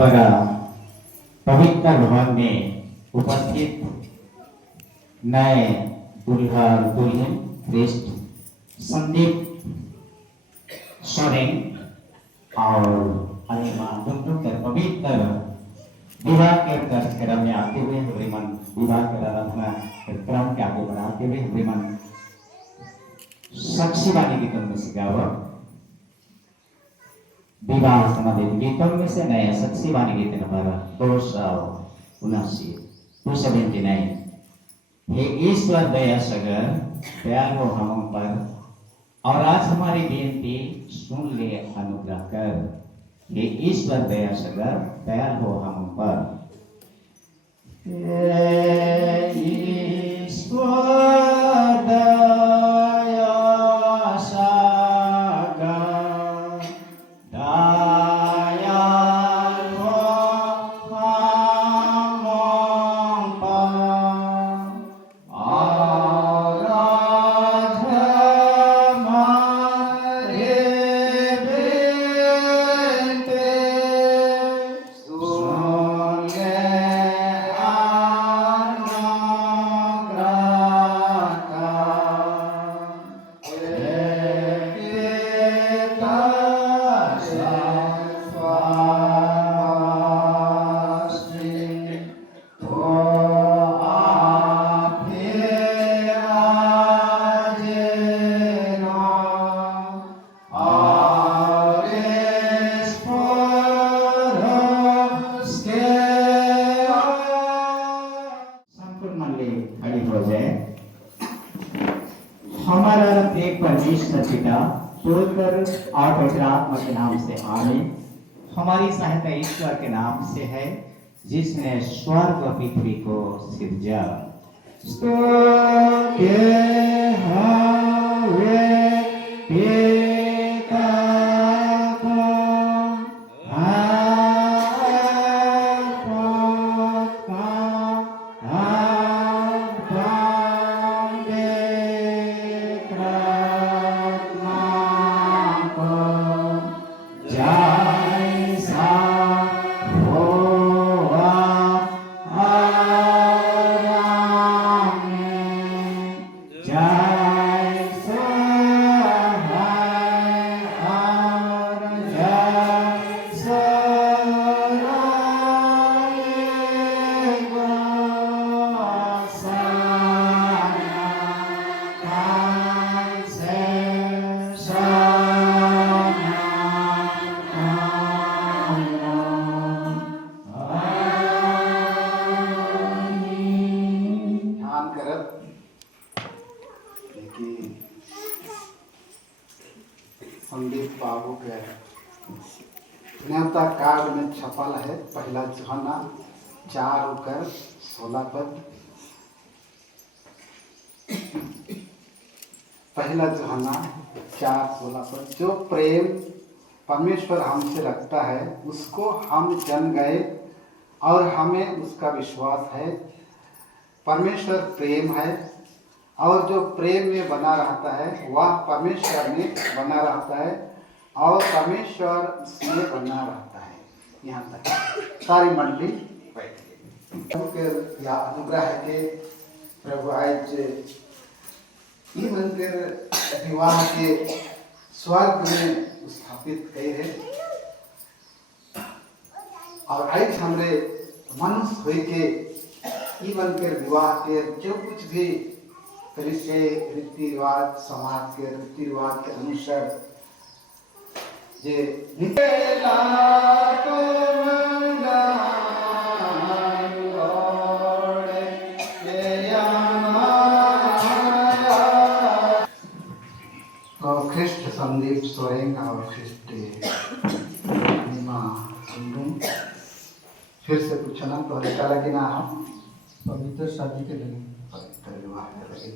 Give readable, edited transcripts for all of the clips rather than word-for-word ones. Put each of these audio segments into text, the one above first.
हमारा पवित्र भवन में उपस्थित नए दूल्हा और दुल्हन श्रेष्ठ संदीप सोरेन और अनिमा दोनों के पवित्र विवाह के कार्यक्रम में आते हुए हमारे विवाह के आराधना कार्यक्रम के आगे बढ़ाते हुए हमारे साक्षी वाणी गीतों में से गावा विवाह संबंधित गीतों में से नया साक्षी वाणी गीत नंबर 279 हे ईश्वर दया सगर प्यार हो हम पर और आज हमारी बेनती सुन ले अनुग्रह कर। हे ईश्वर दया सगर प्यार हो हम पर। हमारा एक परमेश्वर पिता पवित्र और पवित्र आत्मा के नाम से आमीन। हमारी सहायता ईश्वर के नाम से है जिसने स्वर्ग और पृथ्वी को सिरजा। संदीप बाबू के न्योता कार्ड में छपल है। पहला जोहना 4:16 पद। पहला जोहना 4:16 पद। जो प्रेम परमेश्वर हमसे रखता है उसको हम जान गए और हमें उसका विश्वास है। परमेश्वर प्रेम है और जो प्रेम में बना रहता है वह परमेश्वर में बना रहता है और परमेश्वर उसमें बना रहता है। यहाँ तक सारी मंडली बैठी। प्रभु के अनुग्रह है कि प्रभु आज ये मंदिर विवाह के स्वर्ग में स्थापित कई है और आज हमरे मनुष्य हुए के ये मंदिर विवाह के जो कुछ भी रीति रिवाज समाज के रीति रिवाज के अनुसार ख्रिस्ट संदीप सोरेन और ख्रिस्ट अनिमा सुंदुम फिर से पूछना तो क्या लगी ना पवित्र शादी के लगे पवित्र विवाह के लगे।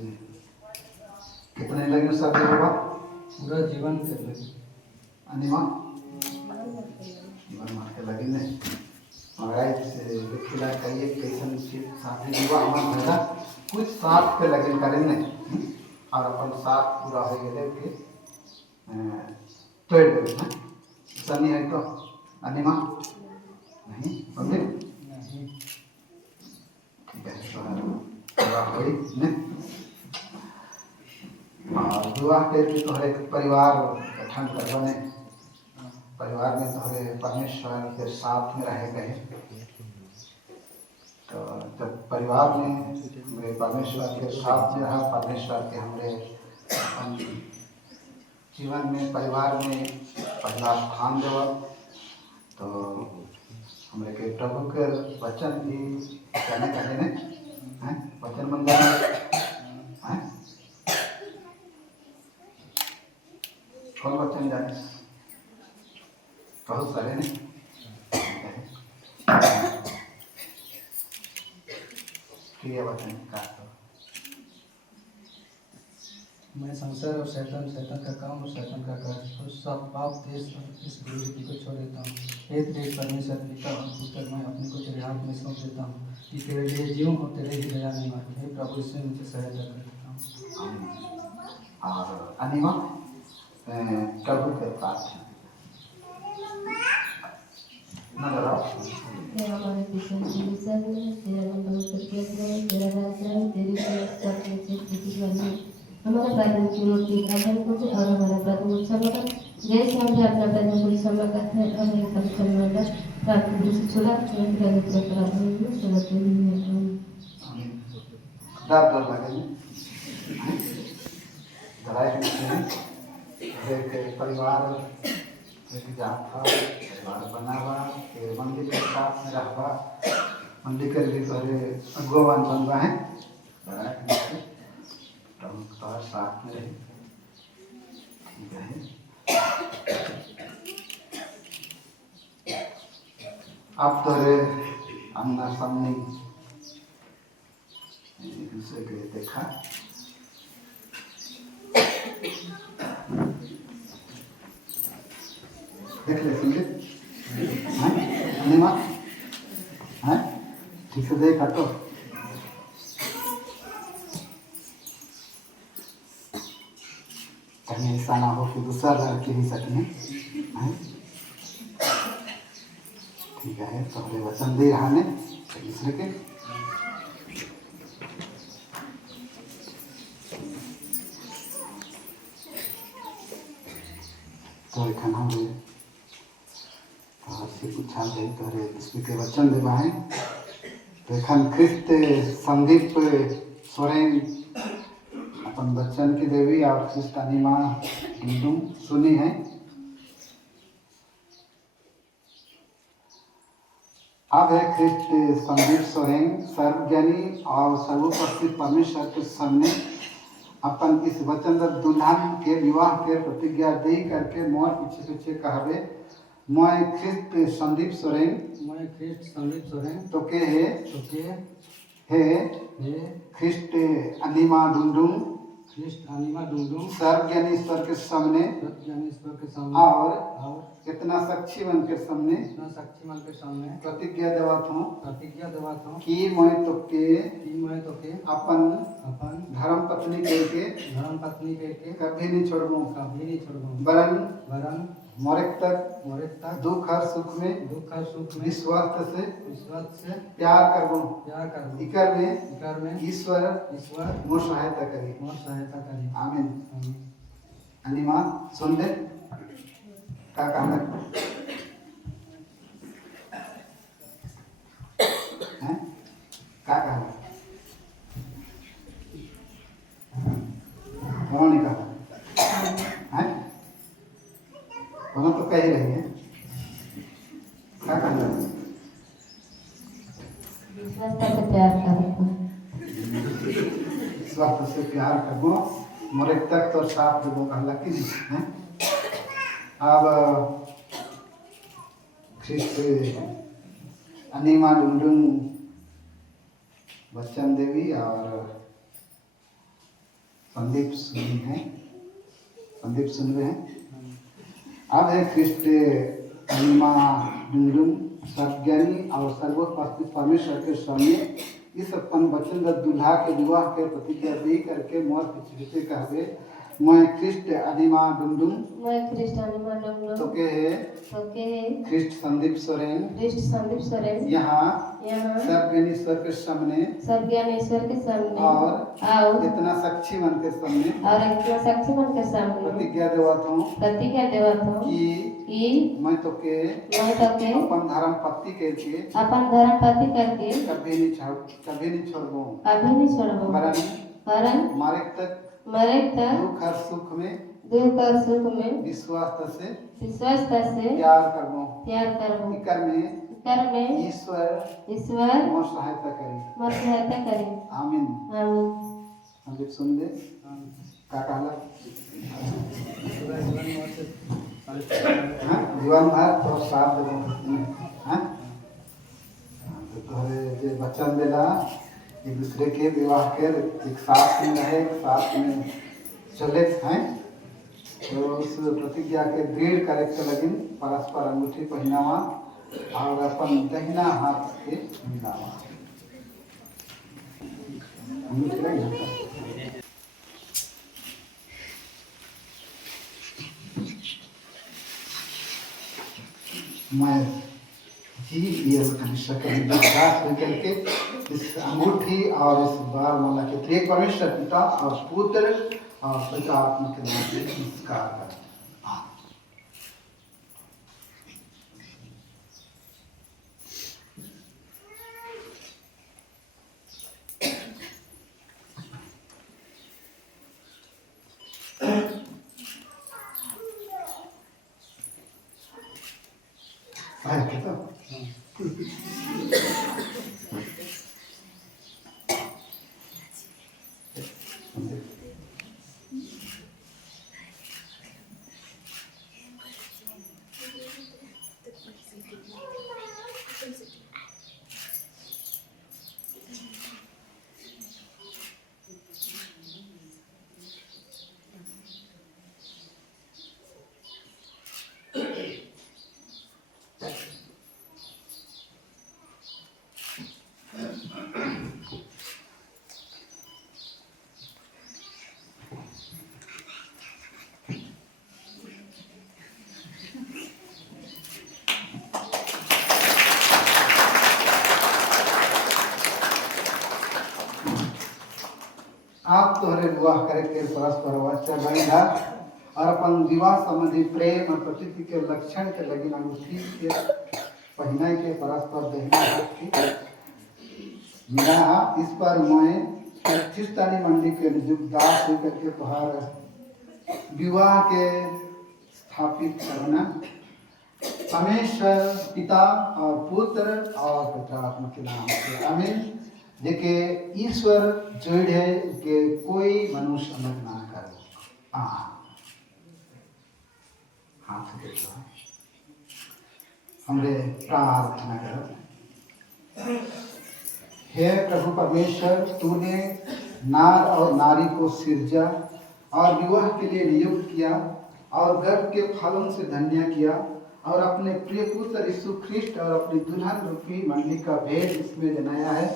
कितने लगे शादी विवाह? पूरा जीवन के लगे। अनिमा जीवन मार के लगे नहीं महाराज से देखिला कहिए कैसन शादी विवाह हमारे भैया कुछ साथ के लगे करें नहीं और अपन साथ पूरा हो गए के तोड़ दे सनी है तो अनिमा नहीं समझे? नहीं। ठीक है, तो विवाह हुई ने और विवाह के भी तोहरे परिवार गठन करवाने, परिवार में तोहरे परमेश्वर के साथ में रहे गए। तो जब परिवार में हमारे परमेश्वर के साथ में रहा, परमेश्वर के हमारे अपन जीवन में परिवार में पहला स्थान देवा, तो हमारे के प्रभु के वचन भी कहने कहे ने हैं, वचन बन जाए हैं। कौन वचन जाने? बहुत सारे ने प्रिय वचन का। मैं संसार और शैतान, शैतान का काम और शैतान का कार्य और सब पाप देश और इस विरोधी को छोड़ देता हूँ। हे तेरे परमेश्वर पिता और पुत्र, मैं अपने को तेरे हाथ में सौंप देता हूँ कि तेरे लिए जीऊँ और तेरे ही दया नहीं मांगे। हे प्रभु, इसमें मुझे सहायता कर देता हूँ। और अनिमा प्रभु के पास नजर आओ। हे हमारे पिता तेरी सर्व है, तेरा नाम पवित्र किया जाए, तेरा राज्य आए, तेरी सब नीचे पृथ्वी पर है। हमारा प्रार्थना की रोटी आदर को दे और हमारा प्रार्थना क्षमा कर, जैसे हमने अपना प्रार्थना को क्षमा करते हैं, और हमें कभी क्षमा कर प्रार्थना से छुड़ा तुरंत कर दे खराब नहीं हो सुनत नहीं है। आमीन। डर लगे लड़ाई में एक परिवार एक जात था, परिवार बना हुआ, फिर मंदिर के साथ में रहवा, मंदिर के भी पहले अगुवान बनवा है, लड़ाई में प्रमुख तो साथ में रहे। ठीक है, अब तो आमना सामने एक दूसरे के देखा, देख ले सुन ले, अनिमा हैं, ठीक से देख हटो। कहीं ऐसा ना हो कि दूसरा लड़की ही सके हैं। ठीक है, तो हमें वचन दे रहा ने दूसरे के। तो एक हमारे से पूछा जाए तो हरे दूसरे के वचन दे बाहे। तो एखन ख्रिस्त संदीप सोरेन अपन बच्चन की देवी और ख्रिस्त अनिमा हिंदू सुनी है। अब है ख्रिस्त संदीप सोरेन सर्वज्ञानी और सर्वोपस्थित परमेश्वर के सामने अपन इस वचन दुल्हन के विवाह के प्रतिज्ञा दे करके मोर पीछे पीछे कहवे, मैं ख्रिस्त संदीप सोरेन, मैं ख्रिस्ट संदीप सोरेन तो के है हे ख्रिस्ट अनिमा डुंडुम ख्रिस्ट अनिमा डुंडुम सर्वज्ञानी ईश्वर के सामने ईश्वर के सामने और इतना साक्षी बन के सामने इतना साक्षी मन के सामने प्रतिज्ञा देवत हूँ कि मैं तो के अपन धर्म पत्नी करके कभी नहीं छोड़ूं, वरन मरे तक दुख हर सुख में विश्वास से प्यार करबो। इकर में ईश्वर मोर सहायता करी। आमीन। अनिमा सुन ले का कहना है, का कहना उन्होंने कहा है, उन्होंने तो कह ही रही है, का कहना विश्वास से प्यार करबो, मरे तक तो साथ देबो कहला कि नहीं है। अब ख्रिस्त अनिमा डुंडुम बच्चन देवी और संदीप सुन रहे हैं। अब है ख्रिस्त अनिमा डुंडुम सर्वज्ञानी और सर्वोपस्थित परमेश्वर के सामने इस अपन वचन दुल्हा के विवाह के प्रतिज्ञा दे करके मोर पीछे कहवे, मैं ख्रिस्ट अनिमा डुमडुम मैं ख्रिस्ट अनिमा डुमडुम तोके है ख्रिस्ट संदीप सोरेन यहाँ सर्वज्ञानेश्वर के सामने और इतना साक्षी मन के सामने प्रतिज्ञा देवत हूँ कि मैं तो के अपन धर्म पत्ति करके कभी नहीं छोड़बो वरन मरे तक दुख और सुख में विश्वास से प्यार करबो इकर में ईश्वर मोर सहायता करी आमीन हम सुन दे का कहला जीवन भर तो साथ देबो हां तो तोहरे जे वचन देला एक दूसरे के विवाह कर एक साथ में रहे एक साथ में चले हैं तो उस प्रतिज्ञा के दृढ़ करे के लगिन परस्पर अंगूठी पहनावा और अपन दहिना हाथ के मिलावा अंगूठी लगी मैं जी ये हमेशा के विश्वास करके इस अंगूठी और इस बार माला के त्रिएक परमेश्वर पिता और पुत्र और पवित्र आत्मा के नाम से नमस्कार करते हैं। आप तोहरे विवाह करे के परस्पर वचन बंधा और अपन विवाह संबंधी प्रेम और प्रकृति के लक्षण के लगी अंगूठी के पहनाई के परस्पर देना मेरा इस पर मैं चिस्तानी मंडी के नियुक्त दास होकर के तोहार विवाह के स्थापित करना परमेश्वर पिता और पुत्र और पवित्र आत्मा के नाम से आमीन। जेके ईश्वर जोड़ है कि कोई मनुष्य अलग ना करे। हाथ देखो हमरे प्रार्थना करो। हे प्रभु परमेश्वर, तूने नार और नारी को सिरजा और विवाह के लिए नियुक्त किया और गर्भ के फलों से धन्य किया और अपने प्रिय पुत्र यीशु ख्रिस्ट और अपनी दुल्हन रूपी मंडली का भेद इसमें जनाया है।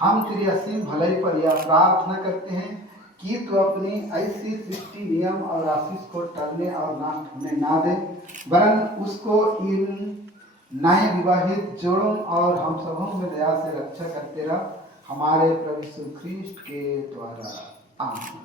हम तेरी असीम भलाई पर यह प्रार्थना करते हैं कि तू अपनी ऐसी सृष्टि नियम और आशीष को टलने और नाश होने ना दे, वरन उसको इन नए विवाहित जोड़ों और हम सबों में दया से रक्षा करते रह, हमारे प्रभु यीशु ख्रिस्ट के द्वारा आमीन।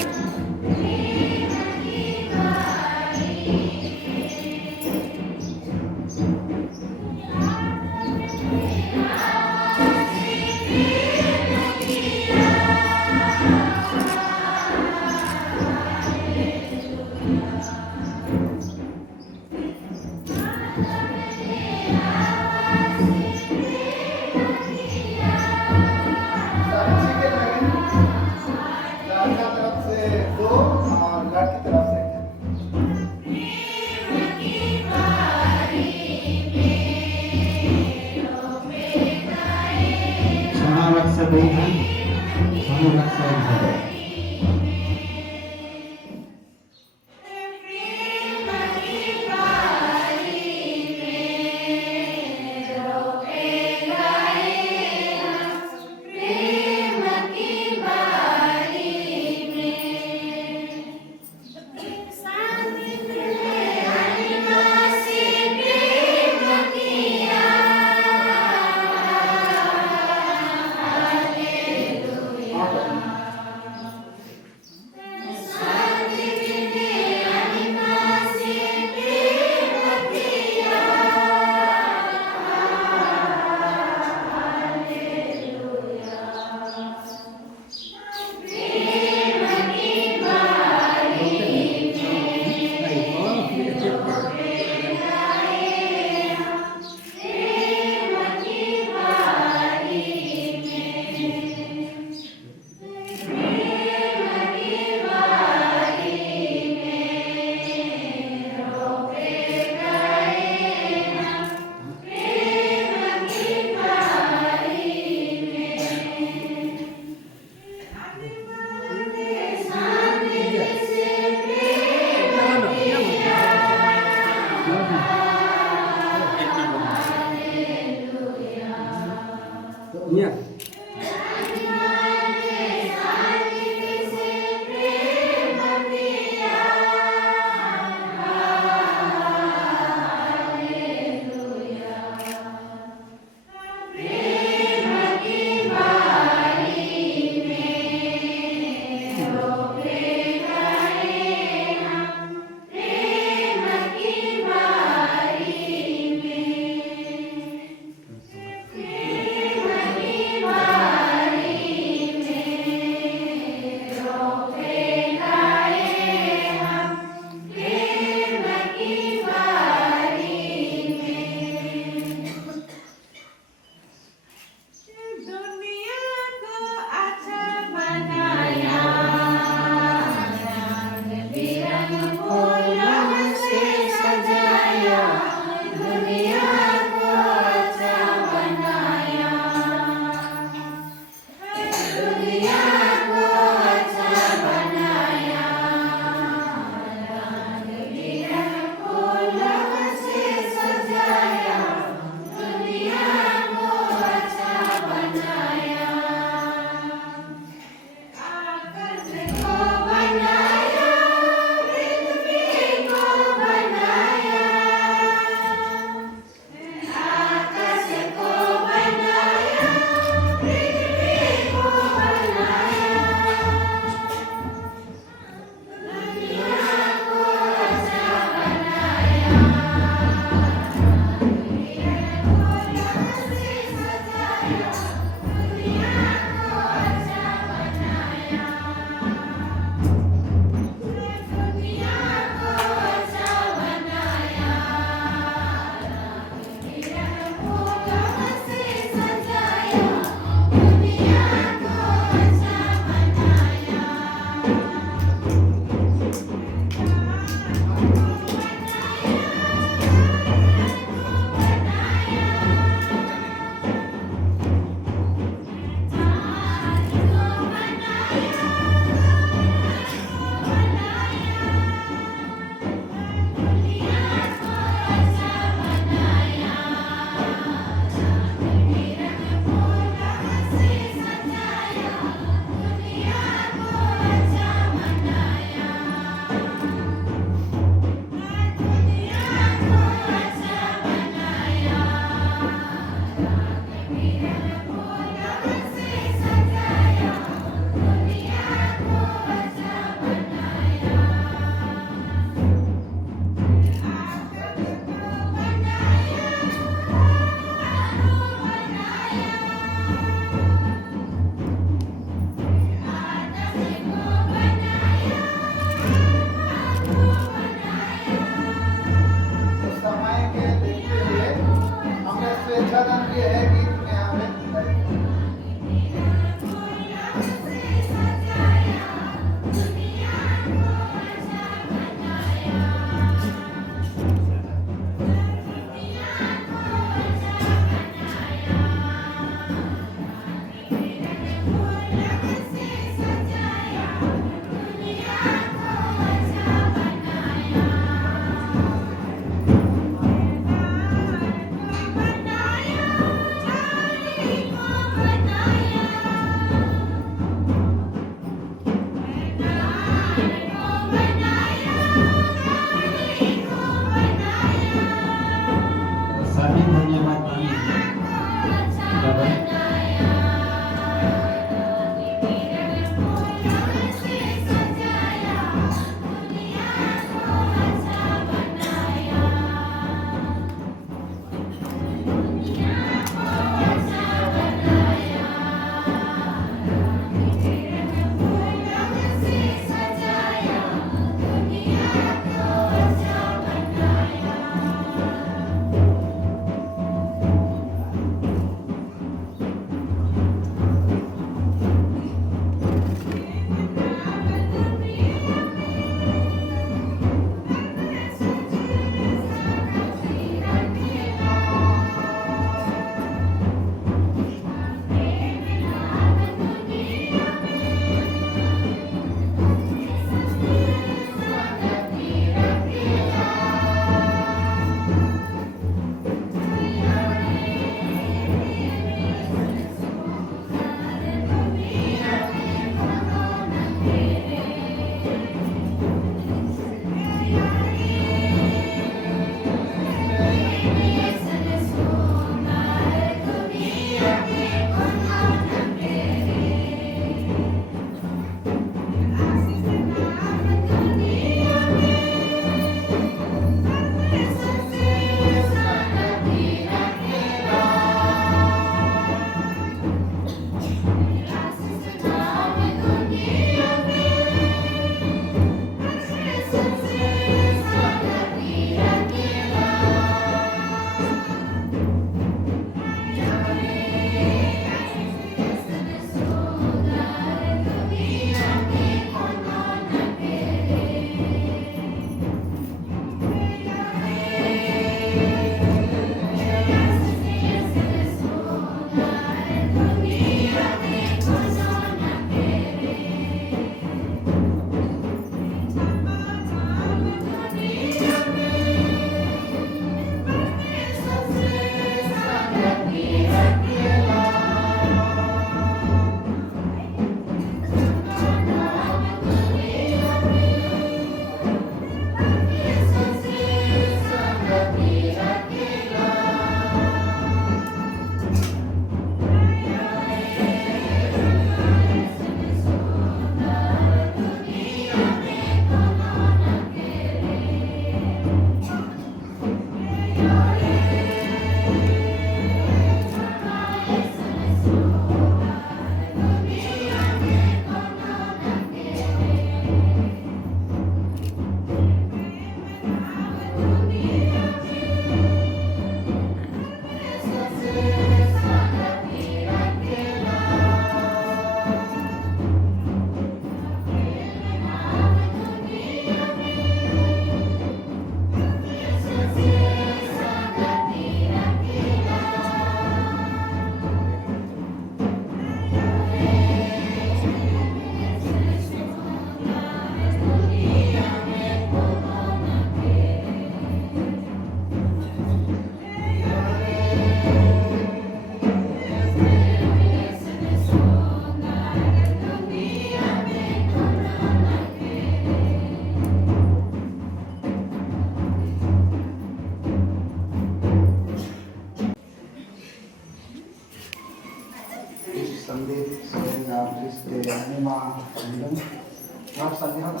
शादी होला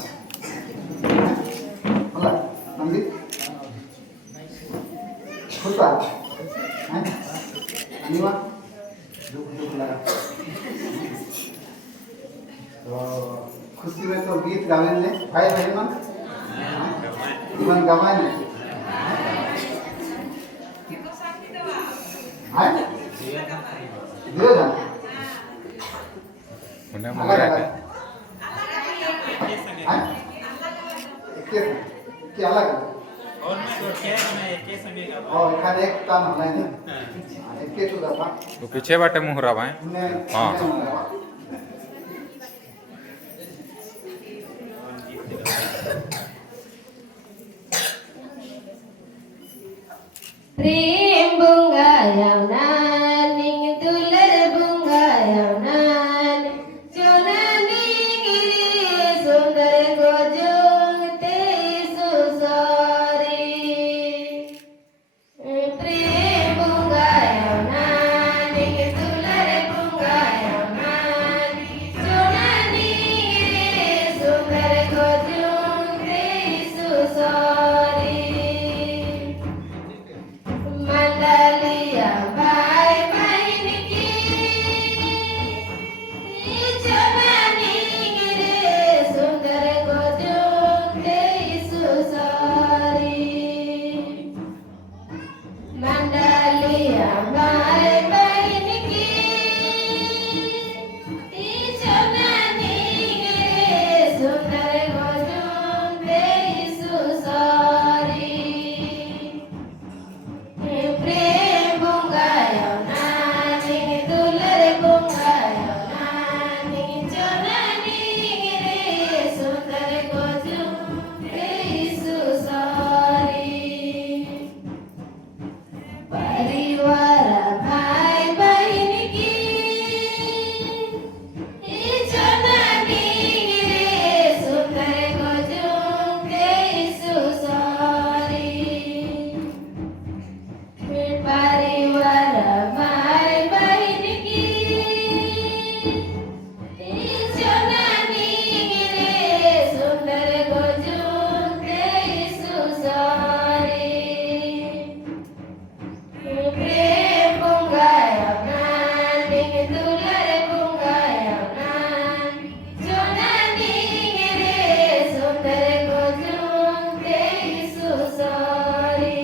होला मंदिर खुश है अनिवा दुख दुख लगा तो खुशी में तो गीत गावे ने भाई बहन मन गवाए ने हां दियो जान उन्हें अलग मगर अलग क्या अलग और एखादे एक तान होला ने एक के तो दाता वो पीछे बाटे मुहरा भाई हाँ। Prim bunga yang naning tular bunga yang naning jonaning iri sundar gojong te susari Prim bunga yang naning tular bunga yang naning jonaning iri sundar gojong te susari Mandalia bhai bhain ki jamani gire sundar gojong dei susari Mandalia bhai bhain ki jamani gire sundar gojong dei susari Prem bunga yang naning tular bunga yang naning jonaning iri sundar gojong dei susari Pariwara bhai bhain ki jonaning iri sundar gojong dei susari Pariwara bhai bhain ki jonaning iri sundar gojong dei susari Prem bunga yang naning tular bunga yang naning jonaning iri sundar gojong dei susari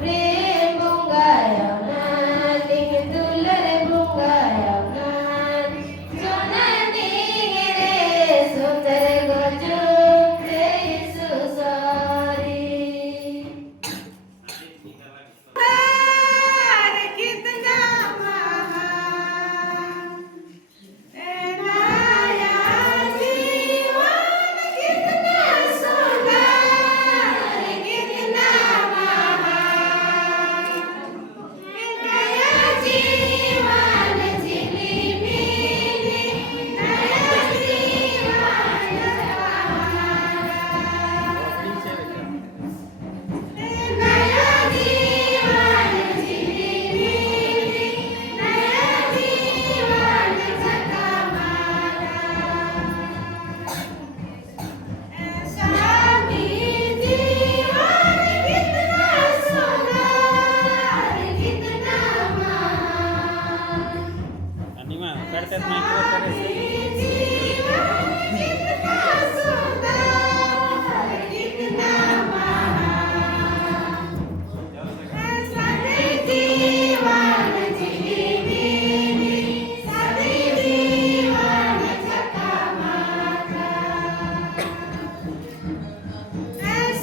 Prem bunga yang naning tular bunga yang naning jonaning iri sundar gojong dei susari कितना महान नया जीवन कितना सुंदर कितना महान नया जीवन झिलिमिली नया जीवन नया जीवन झिलिमिली नया जीवन स्वामी जीवन कितना सुंदर कितना महान अनिमा करतात माहिती करे जीवन कितना सुंदर कितना महान सभी जीवन झिलिमिली सभी जीवन झकामाका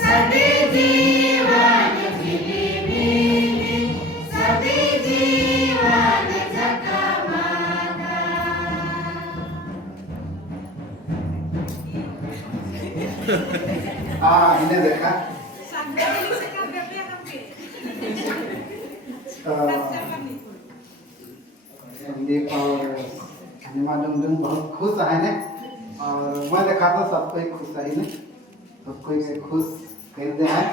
सभी जीवन झिलिमिली सभी जीवन झकामाका हाँ इन्हें देखा संदीप और अनिमा डुंगडुंग बहुत खुश है ने और मैं देखा तो सब कोई खुश है ने सब कोई के खुश कर दे हैं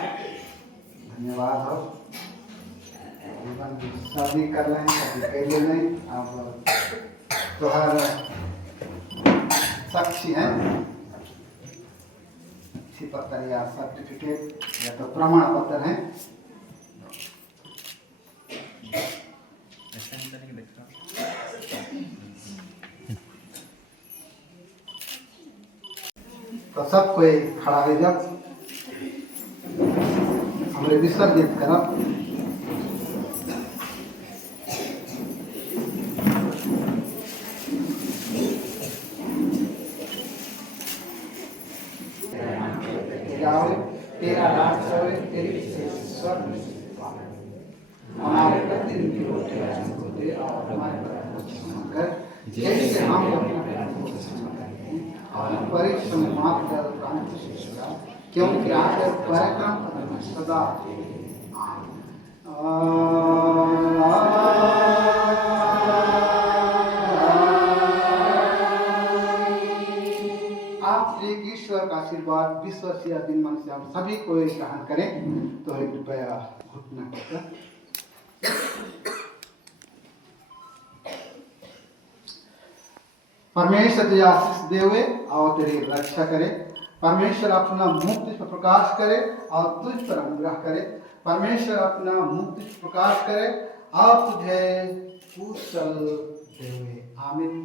धन्यवाद हो शादी कर रहे हैं शादी कर ले नहीं अब त्योहार साक्षी है, साक्षी पत्र या सर्टिफिकेट या तो प्रमाण पत्र है। तो सब कोई खड़ा रह जा, हमरे विसर्जित करब। तेरा राज होए, तेरी स्वर्ग में हमारे प्रतिदिन की रोटी आज हमको दे और हमारे पर कर, जैसे हम अपना और परीक्षा में माफ कर प्रांत शिक्षा, क्योंकि आगे पराक्रम सदा आप एक ईश्वर का आशीर्वाद विश्वसीय दिन मन से हम सभी को ग्रहण करें। तो एक रुपया घुटना पड़ता। परमेश्वर तुझे आशीष दे हुए और तेरी रक्षा करे। परमेश्वर अपना मुख तुझ पर प्रकाश करे और तुझ पर अनुग्रह करे। परमेश्वर अपना मुख तुझ पर प्रकाश करे और तुझे कुशल दे हुए। आमीन।